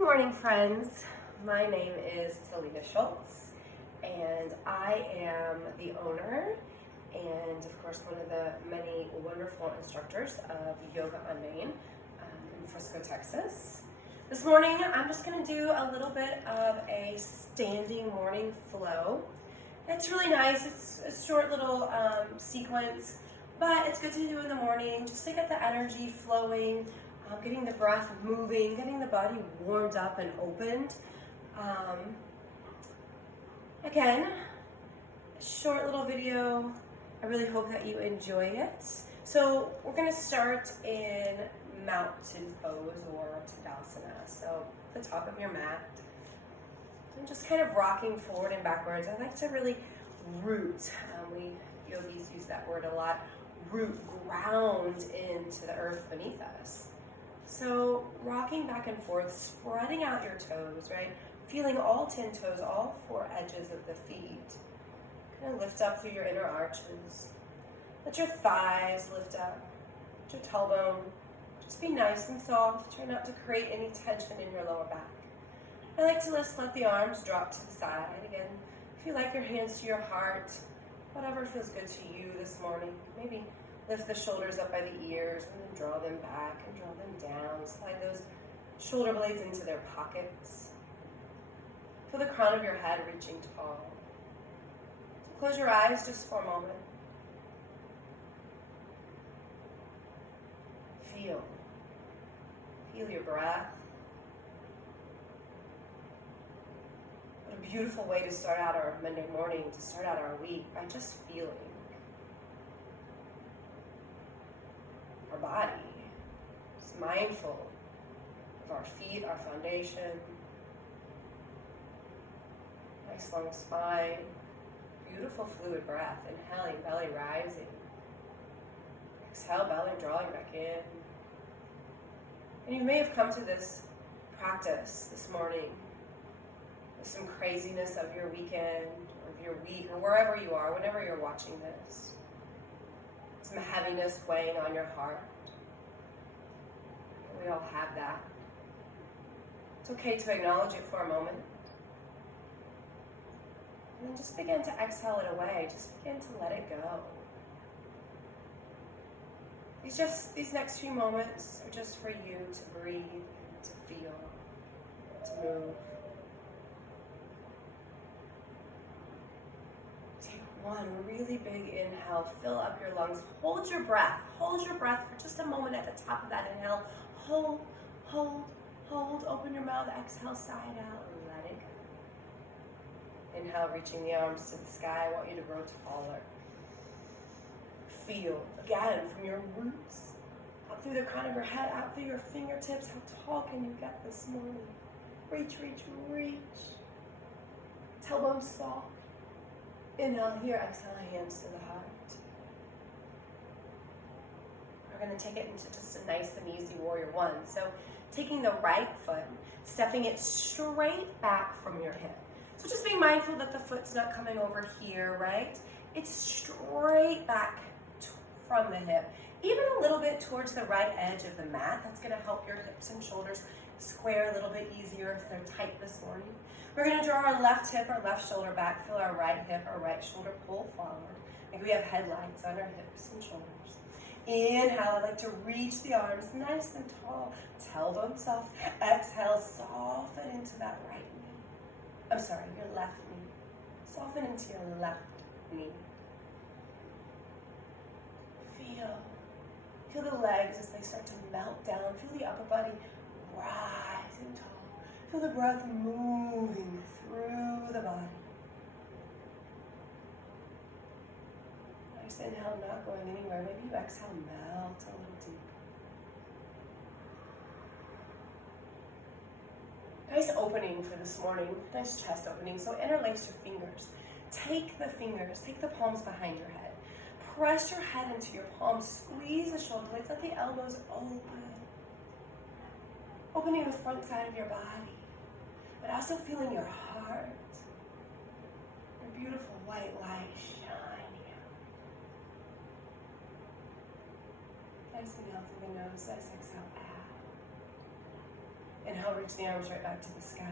Good morning, friends. My name is Talia Schultz, and I am the owner and, of course, one of the many wonderful instructors of Yoga on Main in Frisco, Texas. This morning, I'm just going to do a little bit of a standing morning flow. It's really nice. It's a short little sequence, but it's good to do in the morning just to get the energy flowing, getting the breath moving, getting the body warmed up and opened. Again, short little video. I really hope that you enjoy it. So we're going to start in mountain pose or Tadasana. So the top of your mat. I'm just kind of rocking forward and backwards. I like to really root. We yogis use that word a lot. Root, ground into the earth beneath us. So rocking back and forth, spreading out your toes, right? Feeling all 10 toes, all 4 edges of the feet. Kind of lift up through your inner arches. Let your thighs lift up. Let your tailbone just be nice and soft. Try not to create any tension in your lower back. I like to just let the arms drop to the side. Again, if you like your hands to your heart, whatever feels good to you this morning. Maybe lift the shoulders up by the ears and then draw them back and draw them down. Slide those shoulder blades into their pockets. Feel the crown of your head reaching tall. So close your eyes just for a moment. Feel your breath. What a beautiful way to start out our Monday morning, to start out our week, by just feeling. Our body is mindful of our feet, our foundation, nice long spine, beautiful fluid breath, inhaling, belly rising, exhale, belly drawing back in. And you may have come to this practice this morning with some craziness of your weekend, or of your week, or wherever you are, whenever you're watching this. Some heaviness weighing on your heart. We all have that. It's okay to acknowledge it for a moment. And then just begin to exhale it away. Just begin to let it go. These next few moments are just for you to breathe, to feel, to move. Take one really big inhale, fill up your lungs, hold your breath for just a moment at the top of that inhale. Hold, open your mouth, exhale, side out, and let it go. Inhale, reaching the arms to the sky. I want you to grow taller. Feel, again, from your roots, out through the crown of your head, out through your fingertips. How tall can you get this morning? Reach. Tailbone soft. Inhale here, exhale, hands to the heart. We're going to take it into just a nice and easy warrior one. So taking the right foot, stepping it straight back from your hip. So just being mindful that the foot's not coming over here, right? It's straight back from the hip. Even a little bit towards the right edge of the mat. That's going to help your hips and shoulders square a little bit easier if they're tight this morning. We're going to draw our left hip or left shoulder back. Feel our right hip or right shoulder pull forward. Maybe we have headlights on our hips and shoulders. Inhale, I like to reach the arms nice and tall. Tailbone soft. Exhale, soften into that right knee. I'm sorry, your left knee. Soften into your left knee. Feel the legs as they start to melt down. Feel the upper body rising tall. Feel the breath moving through the body. Nice inhale, not going anywhere. Maybe you exhale, melt a little deeper. Nice opening for this morning. Nice chest opening. So interlace your fingers. Take the palms behind your head. Press your head into your palms. Squeeze the shoulder blades. Let the elbows open. Opening the front side of your body. But also feeling your heart. Your beautiful white light shining out. Nice inhale through the nose. Nice exhale out. Inhale, reach the arms right back to the sky.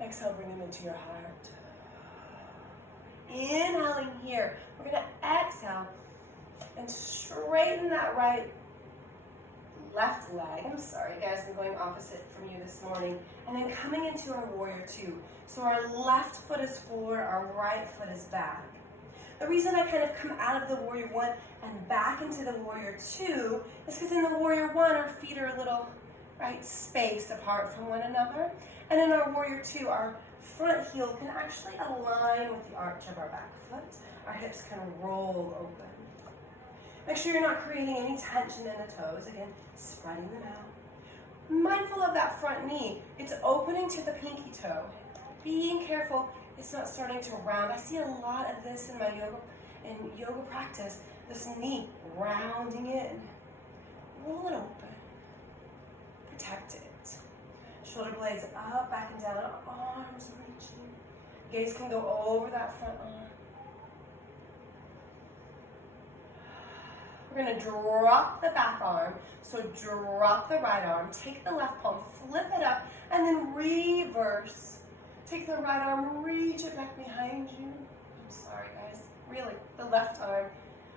Exhale, bring them into your heart. Inhaling here. We're going to exhale and straighten that left leg. I'm sorry, guys, I'm going opposite from you this morning. And then coming into our warrior two. So our left foot is forward, our right foot is back. The reason I kind of come out of the warrior one and back into the warrior two is because in the warrior one, our feet are a little, spaced apart from one another. And in our warrior two, our front heel can actually align with the arch of our back foot. Our hips can roll open. Make sure you're not creating any tension in the toes. Again, spreading them out. Mindful of that front knee. It's opening to the pinky toe. Being careful it's not starting to round. I see a lot of this in my yoga practice. This knee rounding in. Roll it open. Protect it. Shoulder blades up, back and down. Arms reaching. Gaze can go over that front arm. We're going to drop the back arm. So drop the right arm. Take the left palm, flip it up, and then reverse. Take the right arm, reach it back behind you. I'm sorry, guys. Really, the left arm.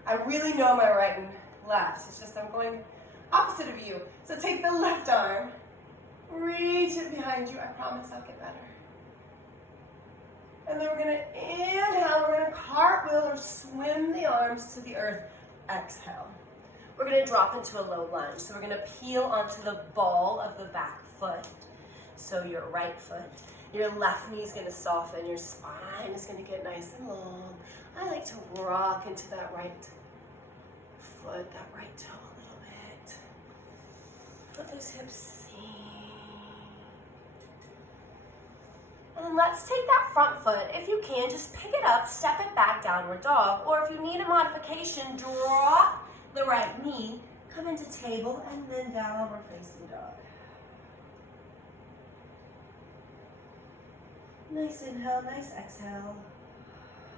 I really know my right and left. It's just I'm going opposite of you. So take the left arm, reach it behind you. I promise I'll get better. And then we're going to inhale. We're going to cartwheel or swim the arms to the earth. Exhale. We're going to drop into a low lunge. So we're going to peel onto the ball of the back foot. So your right foot. Your left knee is going to soften. Your spine is going to get nice and long. I like to rock into that right foot, that right toe a little bit. Let those hips sink. And then let's take that front foot. If you can, just pick it up, step it back, downward dog. Or if you need a modification, drop the right knee, come into table, and then downward facing dog. Nice inhale, nice exhale.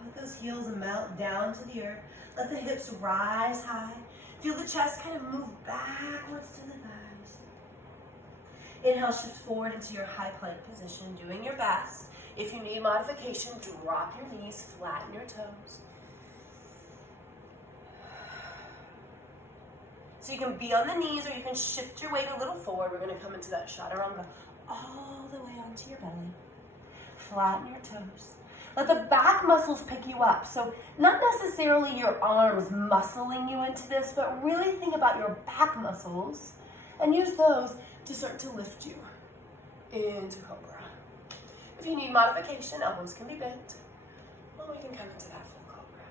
Let those heels melt down to the earth. Let the hips rise high. Feel the chest kind of move backwards to the thighs. Inhale, shift forward into your high plank position, doing your best. If you need modification, drop your knees, flatten your toes. So you can be on the knees or you can shift your weight a little forward. We're going to come into that chaturanga all the way onto your belly. Flatten your toes. Let the back muscles pick you up. So not necessarily your arms muscling you into this, but really think about your back muscles and use those to start to lift you into Cobra. If you need modification, elbows can be bent. Well, we can come into that full Cobra.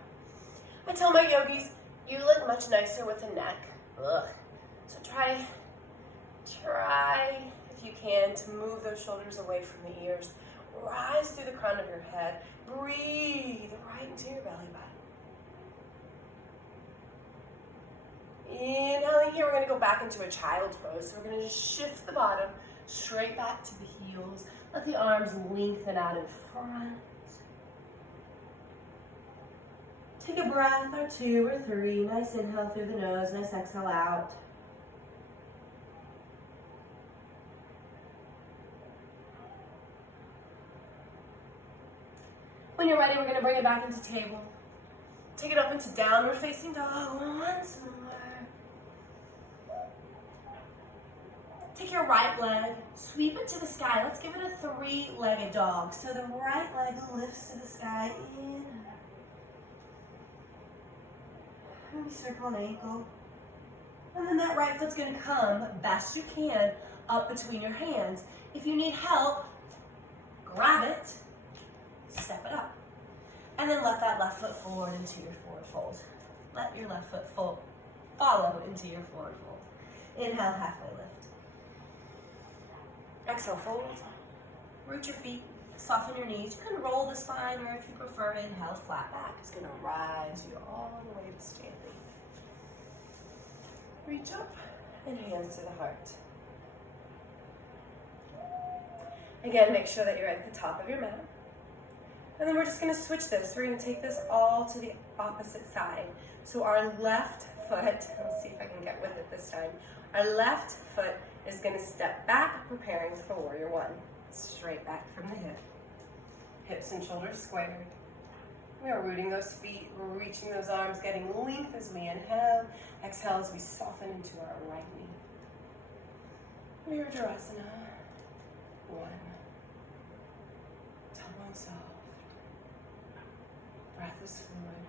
I tell my yogis, you look much nicer with the neck. Ugh. So try if you can to move those shoulders away from the ears. Rise through the crown of your head. Breathe right into your belly button. Inhaling here, we're going to go back into a child's pose. So we're going to just shift the bottom straight back to the heels. Let the arms lengthen out in front. Take a breath or two or three. Nice inhale through the nose, nice exhale out. When you're ready, we're going to bring it back into table. Take it up into downward facing dog once more. Take your right leg, sweep it to the sky. Let's give it a three-legged dog. So the right leg lifts to the sky. In. Maybe circle an ankle. And then that right foot's going to come, best you can, up between your hands. If you need help, grab it. Step it up. And then let that left foot forward into your forward fold. Let your left foot follow into your forward fold. Inhale, halfway lift. Exhale, fold. Root your feet. Soften your knees. You can roll the spine, or if you prefer, inhale, flat back. It's going to rise you all the way to standing. Reach up and hands to the heart. Again, make sure that you're at the top of your mat. And then we're just going to switch this. We're going to take this all to the opposite side. So our left foot, let's see if I can get with it this time. Our left foot is going to step back, preparing for warrior one. Straight back from the hip. Hips and shoulders squared. We are rooting those feet, we're reaching those arms, getting length as we inhale. Exhale as we soften into our right knee. Virabhadrasana. One. Tailbone soft. Breath is fluid.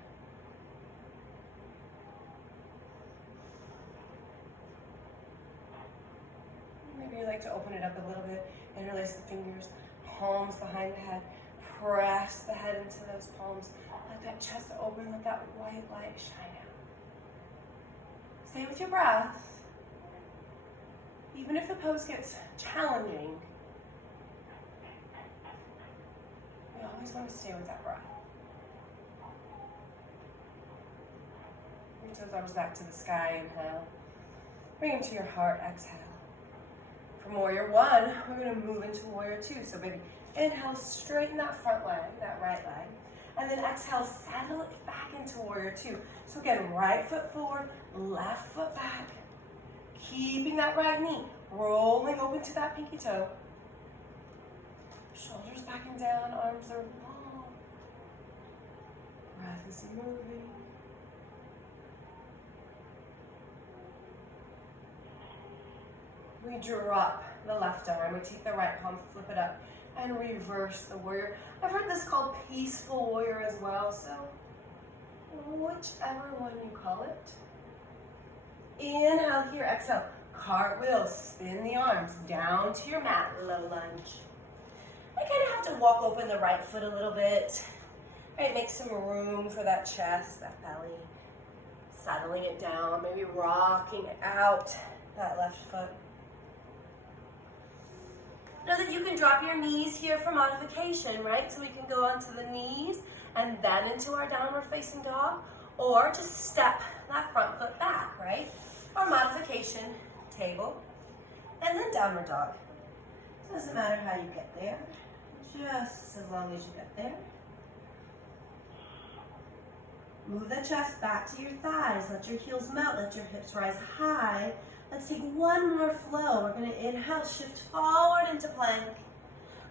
Maybe you like to open it up a little bit, interlace the fingers, palms behind the head, press the head into those palms, let that chest open, let that white light shine out. Stay with your breath. Even if the pose gets challenging, we always want to stay with that breath. Reach those arms back to the sky, inhale. Bring them to your heart, exhale. From warrior one, we're going to move into warrior two. So baby, inhale, straighten that front leg, that right leg. And then exhale, settle it back into warrior two. So again, right foot forward, left foot back. Keeping that right knee, rolling open to that pinky toe. Shoulders back and down, arms are long. Breath is moving. We drop the left arm, we take the right palm, flip it up, and reverse the warrior. I've heard this called peaceful warrior as well, so whichever one you call it. Inhale here, exhale. Cartwheel, spin the arms down to your mat, low lunge. I kind of have to walk open the right foot a little bit. Right, make some room for that chest, that belly. Settling it down, maybe rocking out that left foot. Know that you can drop your knees here for modification, right? So we can go onto the knees and then into our downward facing dog, or just step that front foot back, right? Or modification, table, and then downward dog. Doesn't matter how you get there, just as long as you get there. Move the chest back to your thighs, let your heels melt, let your hips rise high. Let's take one more flow. We're gonna inhale, shift forward into plank.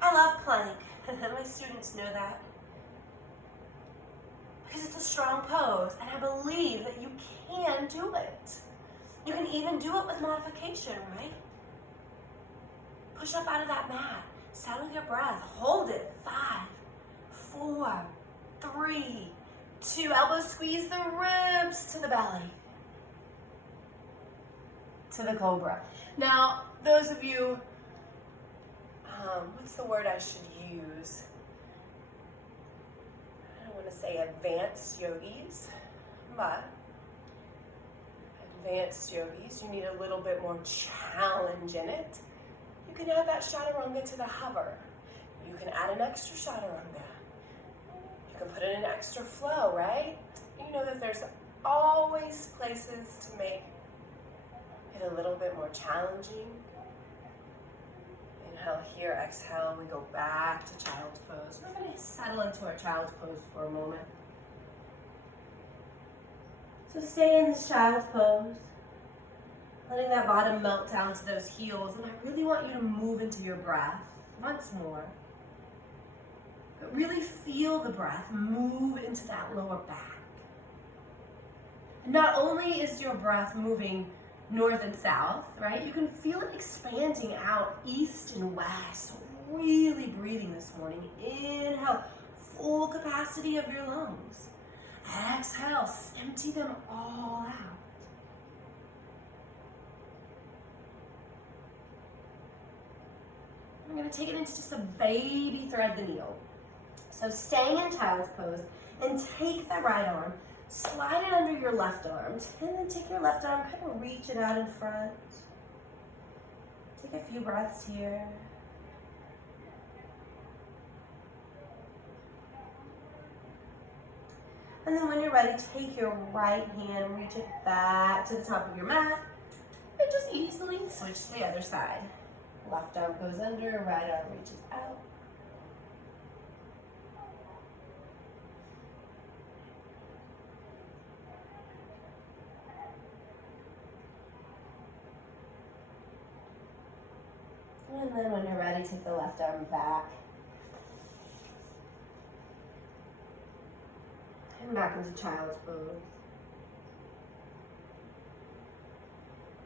I love plank, my students know that. Because it's a strong pose, and I believe that you can do it. You can even do it with modification, right? Push up out of that mat, settle your breath, hold it, 5, 4, 3, 2, elbows squeeze the ribs to the belly. To the cobra. Now, those of you, what's the word I should use? I don't want to say advanced yogis, but advanced yogis, you need a little bit more challenge in it. You can add that chaturanga to the hover. You can add an extra chaturanga. You can put in an extra flow, right? You know that there's always places to make it a little bit more challenging. Inhale here, exhale, we go back to child's pose. We're going to settle into our child's pose for a moment. So stay in this child's pose, letting that bottom melt down to those heels, and I really want you to move into your breath once more. But really feel the breath move into that lower back. And not only is your breath moving north and south, right? You can feel it expanding out east and west. Really breathing this morning. Inhale, full capacity of your lungs. Exhale, empty them all out. I'm going to take it into just a baby thread the needle. So staying in child's pose, and take the right arm, slide it under your left arm, and then take your left arm, kind of reach it out in front. Take a few breaths here. And then when you're ready, take your right hand, reach it back to the top of your mat, and just easily switch to the other side. Left arm goes under, right arm reaches out. And then when you're ready, take the left arm back. And back into child's pose.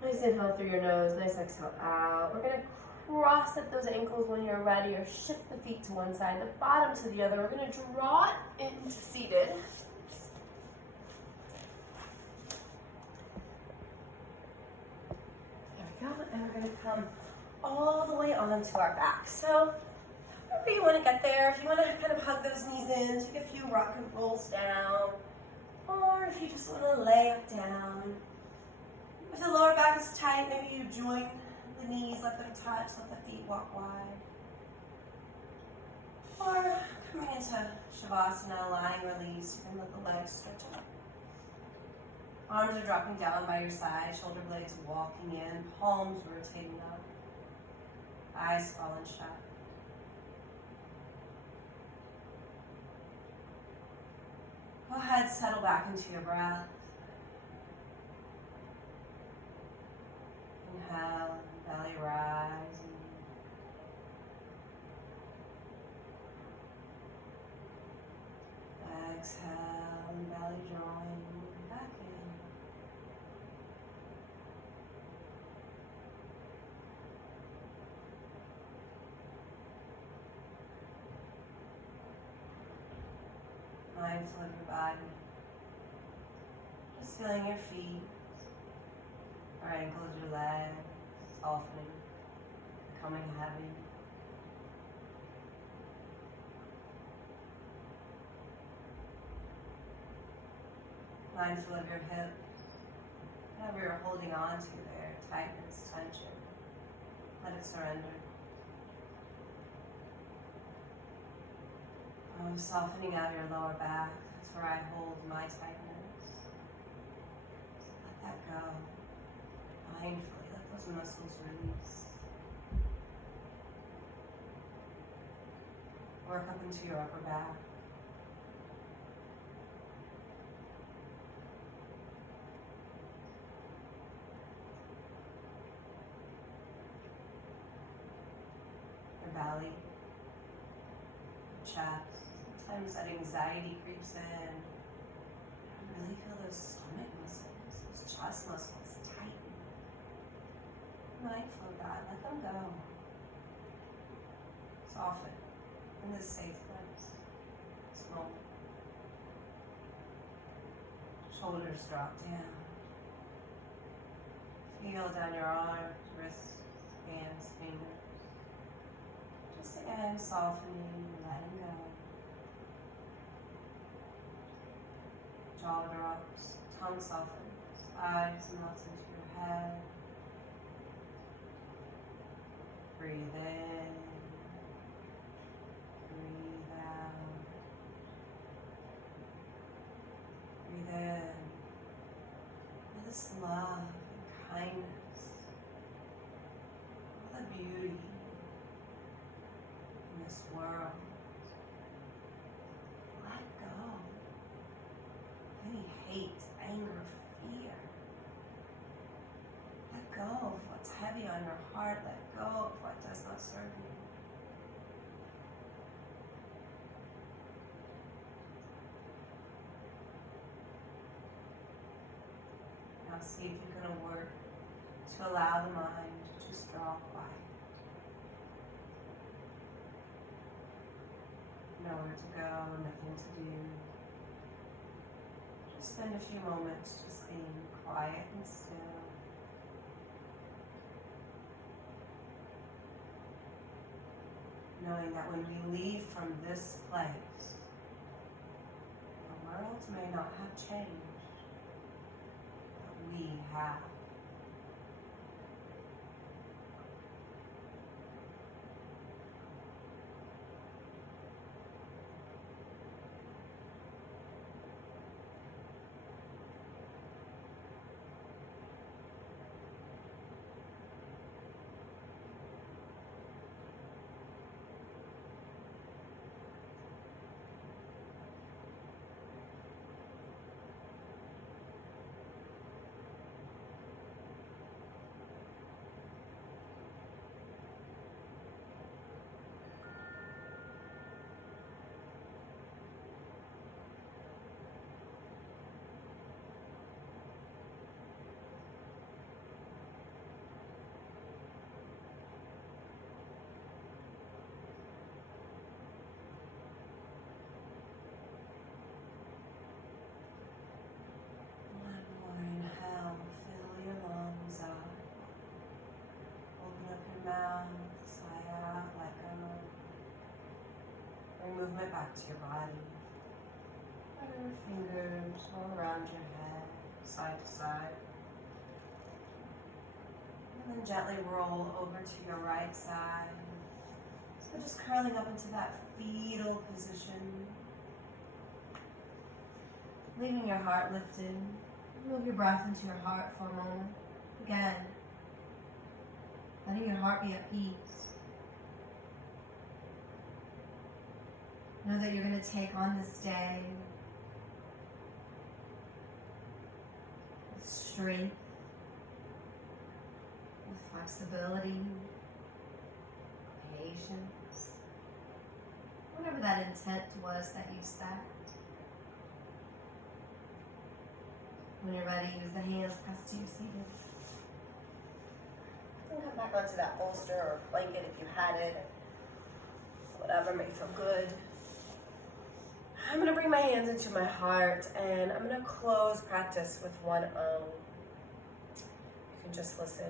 Nice inhale through your nose, nice exhale out. We're gonna cross at those ankles when you're ready, or shift the feet to one side, the bottom to the other. We're gonna draw it into seated. There we go, and we're gonna come all the way onto our back. So, however you wanna get there, if you wanna kind of hug those knees in, take a few rock and rolls down, or if you just wanna lay up down. If the lower back is tight, maybe you join the knees, let them touch, let the feet walk wide. Or coming into Shavasana, lying release, you can let the legs stretch up. Arms are dropping down by your side, shoulder blades walking in, palms rotating up, eyes fallen shut. Go ahead, settle back into your breath. Inhale, belly rising. Exhale, and belly drawing back in. Mindful of your body. Just feeling your feet, your ankles, your legs, softening, becoming heavy. Mindful of your hips, whatever you're holding on to there, tightness, tension, let it surrender. Softening out your lower back, that's where I hold my tightness. Let that go. Mindfully, let those muscles release. Work up into your upper back. Your belly, your chest. Sometimes that anxiety creeps in. Really feel those stomach muscles, those chest muscles tighten. Mindful of that, let them go. Soften in this safe place, this moment. Shoulders drop down. Feel down your arms, wrists, hands, fingers. Just again, softening, letting go. Jaw drops, tongue softens, eyes melt into your head. Breathe in, breathe out. Breathe in. All this love and kindness, all the beauty in this world. Let go. Any hate, anger, fear. Let go of what's heavy on your heart. Let go of what does not serve you. Now see if you're going to work to allow the mind to just draw quiet. Nowhere to go, nothing to do. Just spend a few moments just being quiet and still. Knowing that when we leave from this place, the world may not have changed, but we have. movement back to your body. Let your fingers all around your head, side to side. And then gently roll over to your right side. So just curling up into that fetal position. Leaving your heart lifted. Move your breath into your heart for a moment. Again, letting your heart be at peace. Know that you're going to take on this day with strength, with flexibility, patience, whatever that intent was that you set. When you're ready, use the hands pressed to your seated. And come back onto that bolster or blanket if you had it. Whatever may feel good. I'm going to bring my hands into my heart and I'm going to close practice with one Om. You can just listen.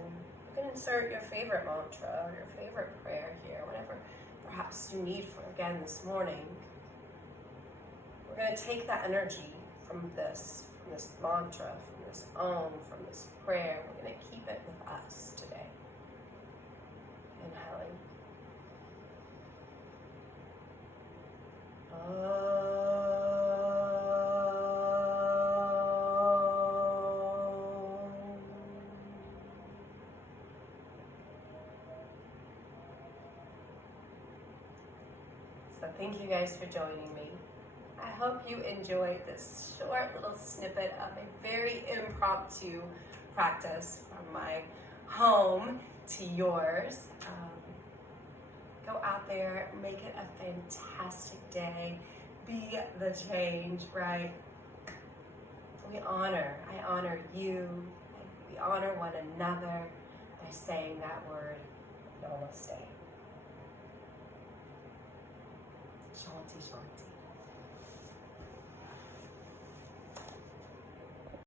You can insert your favorite mantra or your favorite prayer here, whatever perhaps you need for again this morning. We're going to take that energy from this mantra, from this Om, from this prayer. We're going to keep it with us today. Inhaling. So thank you guys for joining me. I hope you enjoyed this short little snippet of a very impromptu practice from my home to yours. Go out there, make it a fantastic day. Be the change, right? I honor you, and we honor one another by saying that word, namaste. Shanti, shanti.